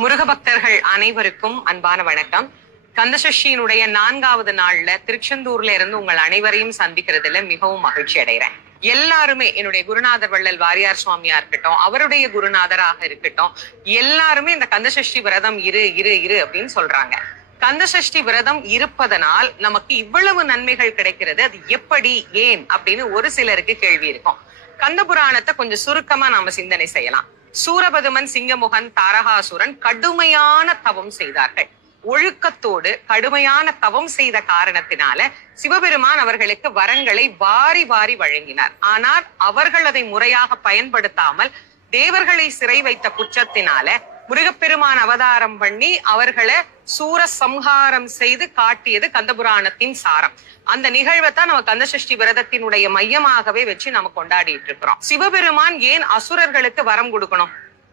முருகபக்தர்கள் அனைவருக்கும் அன்பான வணக்கம். கந்தசஷ்டியினுடைய நான்காவது நாள்ல திருச்செந்தூர்ல இருந்து உங்கள் அனைவரையும் சந்திக்கிறதுல மிகவும் மகிழ்ச்சி அடைகிறேன். எல்லாருமே என்னுடைய குருநாதர் வள்ளல் வாரியார் சுவாமியா இருக்கட்டும் அவருடைய குருநாதராக இருக்கட்டும் எல்லாருமே இந்த கந்தசஷ்டி விரதம் இரு இரு இரு அப்படின்னு சொல்றாங்க. கந்தசஷ்டி விரதம் இருப்பதனால் நமக்கு இவ்வளவு நன்மைகள் கிடைக்கிறது அது எப்படி ஏன் அப்படின்னு ஒரு சிலருக்கு கேள்வி இருக்கும். கந்த புராணத்தை கொஞ்சம் சுருக்கமா நாம சிந்தனை செய்யலாம். சூரபதுமன் சிங்கமுகன் தாரகாசுரன் கடுமையான தவம் செய்தார்கள். ஒழுக்கத்தோடு கடுமையான தவம் செய்த காரணத்தினால சிவபெருமான் அவர்களுக்கு வரங்களை வாரி வாரி வழங்கினார். ஆனால் அவர்கள் அதை முறையாக பயன்படுத்தாமல் தேவர்களை சிறை வைத்த குற்றத்தினால முருகப்பெருமான் அவதாரம் பண்ணி அவர்களை சூர சம்ஹாரம் செய்து காட்டியது கந்தபுராணத்தின் சாரம். அந்த நிகழ்வை தான் நம்ம கந்தசஷ்டி விரதத்தினுடைய மையமாகவே வச்சு நம்ம கொண்டாடிட்டு இருக்கிறோம். சிவபெருமான் ஏன் அசுரர்களுக்கு வரம் கொடுக்கணும்?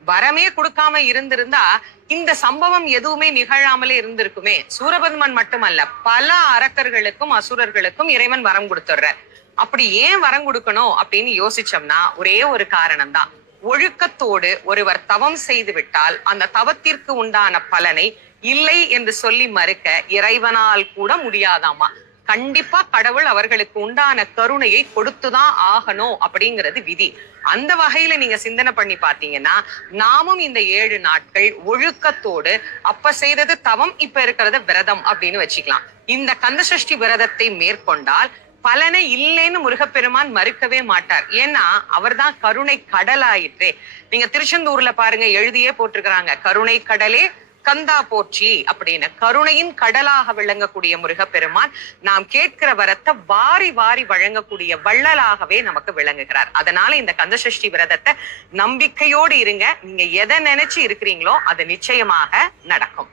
வரமே கொடுக்காம இருந்திருந்தா இந்த சம்பவம் எதுவுமே நிகழாமலே இருந்திருக்குமே. சூரபத்மன் மட்டுமல்ல பல அரக்கர்களுக்கும் அசுரர்களுக்கும் இறைவன் வரம் கொடுத்துடுற அப்படி ஏன் வரம் கொடுக்கணும் அப்படின்னு யோசிச்சோம்னா ஒரே ஒரு காரணம் தான் ஒழுக்கத்தோடு ஒருவர் தவம் செய்து விட்டால் அந்த தவத்திற்கு உண்டான பலனை இல்லை என்று சொல்லி மறுக்க இறைவனால் கூட முடியாதாமா? கண்டிப்பா கடவுள் அவர்களுக்கு உண்டான கருணையை கொடுத்துதான் ஆகணும் அப்படிங்கிறது விதி. அந்த வகையில நீங்க சிந்தனை பண்ணி பாத்தீங்கன்னா நாமும் இந்த ஏழு நாட்கள் ஒழுக்கத்தோடு அப்ப செய்தது தவம் இப்ப இருக்கிறது விரதம் அப்படின்னு வச்சுக்கலாம். இந்த கந்தசஷ்டி விரதத்தை மேற்கொண்டால் பலனை இல்லைன்னு முருகப்பெருமான் மறுக்கவே மாட்டார். ஏன்னா அவர்தான் கருணை கடலாயிற்றே. நீங்க திருச்செந்தூர்ல பாருங்க எழுதியே போட்டிருக்கிறாங்க. கருணை கடலே கந்தா போற்றி அப்படின்னு. கருணையின் கடலாக விளங்கக்கூடிய முருகப்பெருமான் நாம் கேட்கிற வரத்தை வாரி வாரி வழங்கக்கூடிய வள்ளலாகவே நமக்கு விளங்குகிறார். அதனால இந்த கந்தசஷ்டி விரதத்தை நம்பிக்கையோடு இருங்க. நீங்க எதை நினைச்சு இருக்கிறீங்களோ அது நிச்சயமாக நடக்கும்.